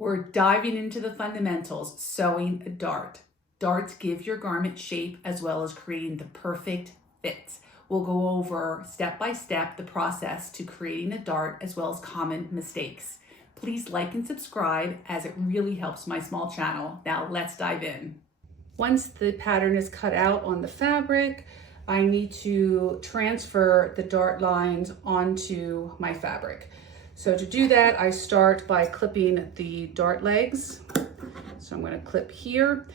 We're diving into the fundamentals, sewing a dart. Darts give your garment shape as well as creating the perfect fit. We'll go over step by step the process to creating a dart as well as common mistakes. Please like and subscribe as it really helps my small channel. Now let's dive in. Once the pattern is cut out on the fabric, I need to transfer the dart lines onto my fabric. So to do that, I start by clipping the dart legs. So I'm going to clip here.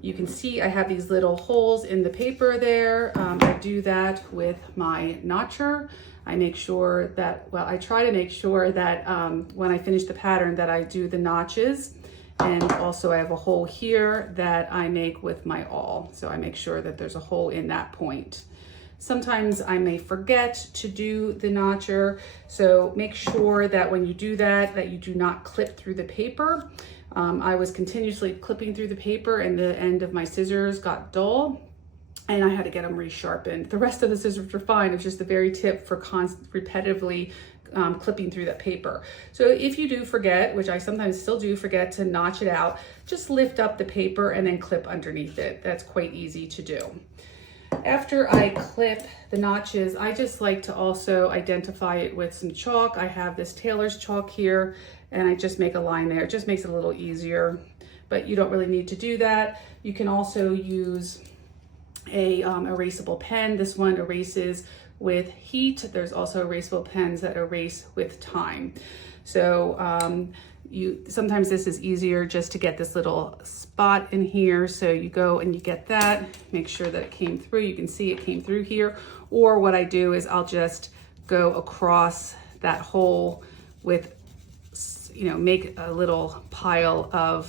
You can see I have these little holes in the paper there. I do that with my notcher. I make sure that, well, I try to make sure that when I finish the pattern that I do the notches. And also I have a hole here that I make with my awl. So I make sure that there's a hole in that point. Sometimes I may forget to do the notcher. So make sure that when you do that, that you do not clip through the paper. I was continuously clipping through the paper and the end of my scissors got dull and I had to get them resharpened. The rest of the scissors were fine. It was just the very tip for repetitively clipping through that paper. So if you do forget, which I sometimes still do forget to notch it out, just lift up the paper and then clip underneath it. That's quite easy to do. After I clip the notches, I just like to also identify it with some chalk. I have this tailor's chalk here and I just make a line there. It just makes it a little easier, but you don't really need to do that. You can also use a erasable pen. This one erases with heat. There's also erasable pens that erase with time. So sometimes this is easier just to get this little spot in here. So you go and you get that, make sure that it came through. You can see it came through here. Or what I do is I'll just go across that hole with, make a little pile of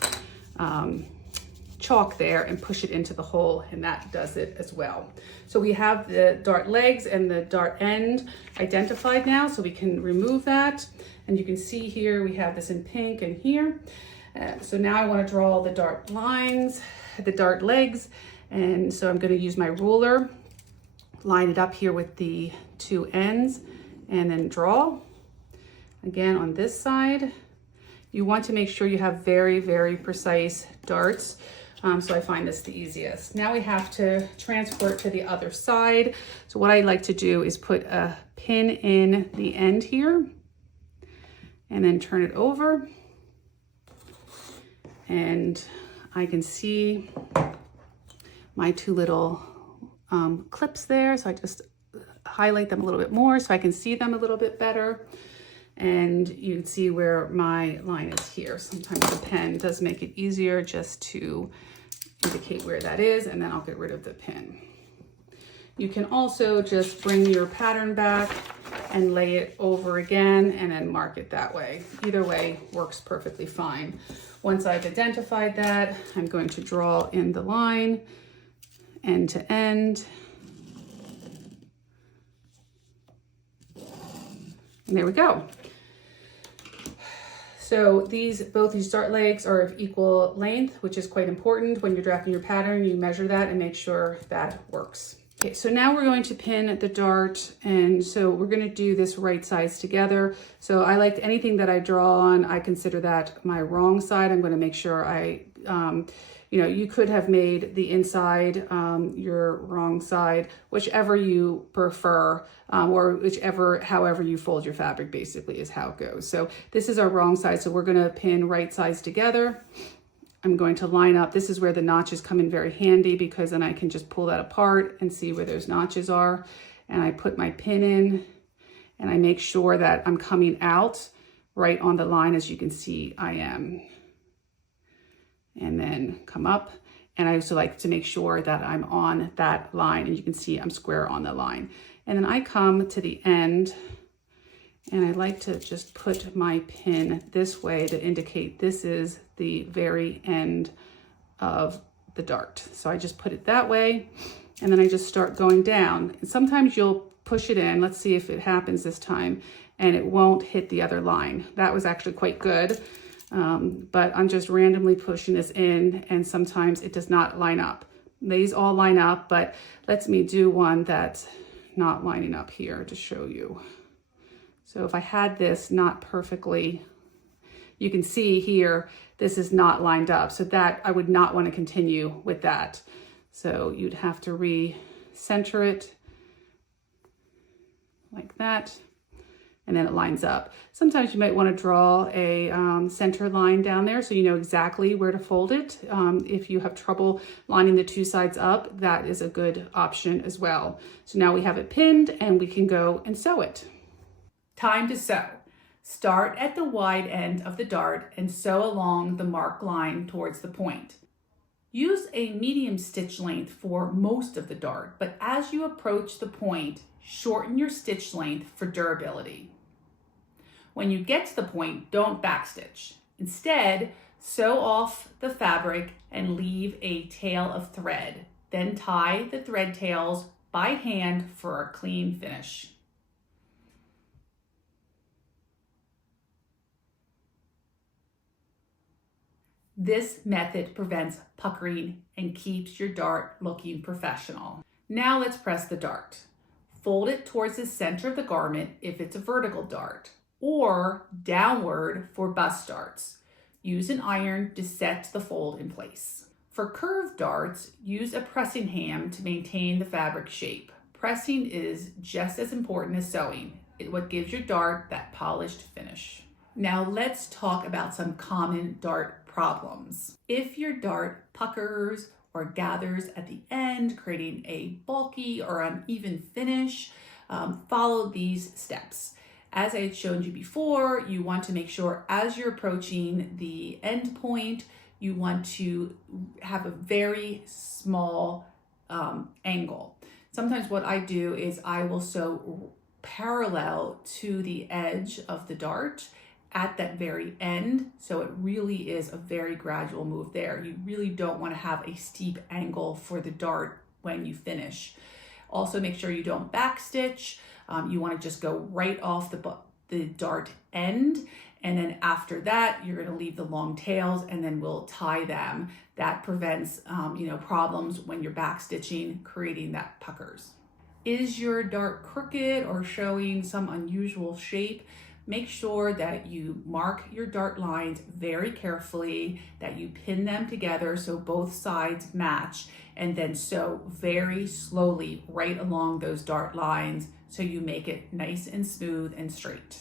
chalk there and push it into the hole, and that does it as well. So we have the dart legs and the dart end identified now, so we can remove that. And you can see here we have this in pink and here. So now I want to draw the dart lines, the dart legs, and so I'm going to use my ruler, line it up here with the two ends, and then draw. Again on this side, you want to make sure you have very, very precise darts. So I find this the easiest. Now we have to transfer it to the other side. So what I like to do is put a pin in the end here and then turn it over. And I can see my two little clips there. So I just highlight them a little bit more so I can see them a little bit better. And you can see where my line is here. Sometimes the pen does make it easier just to indicate where that is, and then I'll get rid of the pin. You can also just bring your pattern back and lay it over again and then mark it that way. Either way works perfectly fine. Once I've identified that, I'm going to draw in the line end to end. And there we go. So both these dart legs are of equal length, which is quite important. When you're drafting your pattern, you measure that and make sure that works. Okay, so now we're going to pin the dart, and so we're going to do this right sides together. So I like anything that I draw on, I consider that my wrong side. I'm going to make sure you could have made the inside your wrong side, whichever you prefer, or however you fold your fabric basically is how it goes. So this is our wrong side, so we're going to pin right sides together. I'm going to line up. This is where the notches come in very handy because then I can just pull that apart and see where those notches are. And I put my pin in and I make sure that I'm coming out right on the line. As you can see, I am. And then come up. And I also like to make sure that I'm on that line, and you can see I'm square on the line. And then I come to the end and I like to just put my pin this way to indicate this is the very end of the dart. So I just put it that way and then I just start going down. And sometimes you'll push it in. Let's see if it happens this time, and it won't hit the other line. That was actually quite good. But I'm just randomly pushing this in, and sometimes it does not line up. These all line up, but let me do one that's not lining up here to show you. So if I had this not perfectly you can see here, this is not lined up. So that I would not want to continue with that. So you'd have to re-center it like that, and then it lines up. Sometimes you might want to draw a center line down there so you know exactly where to fold it. If you have trouble lining the two sides up, that is a good option as well. So now we have it pinned and we can go and sew it. Time to sew. Start at the wide end of the dart and sew along the marked line towards the point. Use a medium stitch length for most of the dart, but as you approach the point, shorten your stitch length for durability. When you get to the point, don't backstitch. Instead, sew off the fabric and leave a tail of thread. Then tie the thread tails by hand for a clean finish. This method prevents puckering and keeps your dart looking professional. Now let's press the dart. Fold it towards the center of the garment if it's a vertical dart, or downward for bust darts. Use an iron to set the fold in place. For curved darts, use a pressing hand to maintain the fabric shape. Pressing is just as important as sewing. It's what gives your dart that polished finish. Now let's talk about some common dart problems. If your dart puckers or gathers at the end, creating a bulky or uneven finish, follow these steps. As I had shown you before, you want to make sure as you're approaching the end point, you want to have a very small angle. Sometimes what I do is I will sew parallel to the edge of the dart at that very end. So it really is a very gradual move there. You really don't want to have a steep angle for the dart when you finish. Also make sure you don't backstitch. You want to just go right off the dart end. And then after that, you're going to leave the long tails and then we'll tie them. That prevents problems when you're backstitching, creating that puckers. Is your dart crooked or showing some unusual shape? Make sure that you mark your dart lines very carefully, that you pin them together so both sides match, and then sew very slowly right along those dart lines so you make it nice and smooth and straight.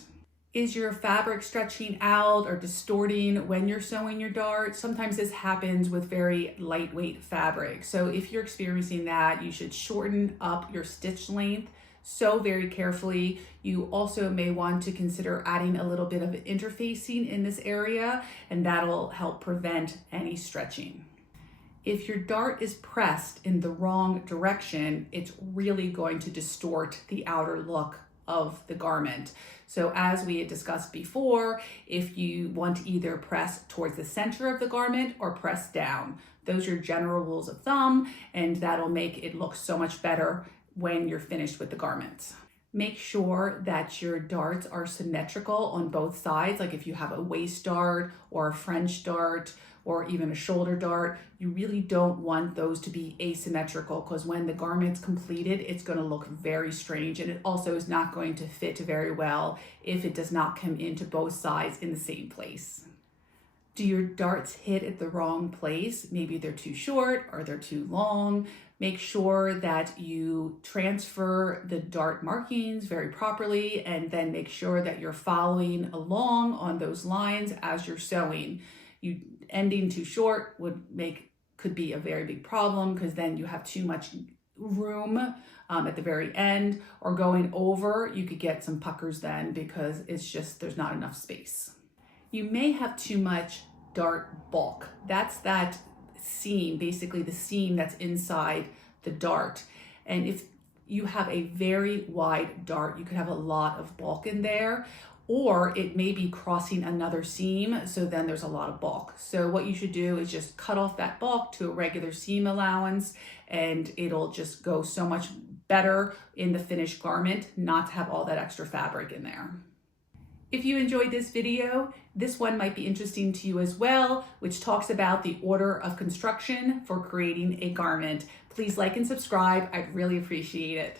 Is your fabric stretching out or distorting when you're sewing your dart? Sometimes this happens with very lightweight fabric. So if you're experiencing that, you should shorten up your stitch length. Sew very carefully. You also may want to consider adding a little bit of interfacing in this area, and that'll help prevent any stretching. If your dart is pressed in the wrong direction, it's really going to distort the outer look of the garment. So as we had discussed before, if you want to either press towards the center of the garment or press down, those are general rules of thumb, and that'll make it look so much better when you're finished with the garment. Make sure that your darts are symmetrical on both sides. Like if you have a waist dart or a French dart or even a shoulder dart, you really don't want those to be asymmetrical, because when the garment's completed, it's going to look very strange, and it also is not going to fit very well if it does not come into both sides in the same place. Do your darts hit at the wrong place? Maybe they're too short or they're too long. Make sure that you transfer the dart markings very properly, and then make sure that you're following along on those lines as you're sewing. You ending too short could be a very big problem, because then you have too much room at the very end, or going over, you could get some puckers then, because it's just there's not enough space. You may have too much dart bulk. That's that seam, basically the seam that's inside the dart. And if you have a very wide dart, you could have a lot of bulk in there, or it may be crossing another seam, so then there's a lot of bulk. So what you should do is just cut off that bulk to a regular seam allowance, and it'll just go so much better in the finished garment not to have all that extra fabric in there. If you enjoyed this video, this one might be interesting to you as well, which talks about the order of construction for creating a garment. Please like and subscribe. I'd really appreciate it.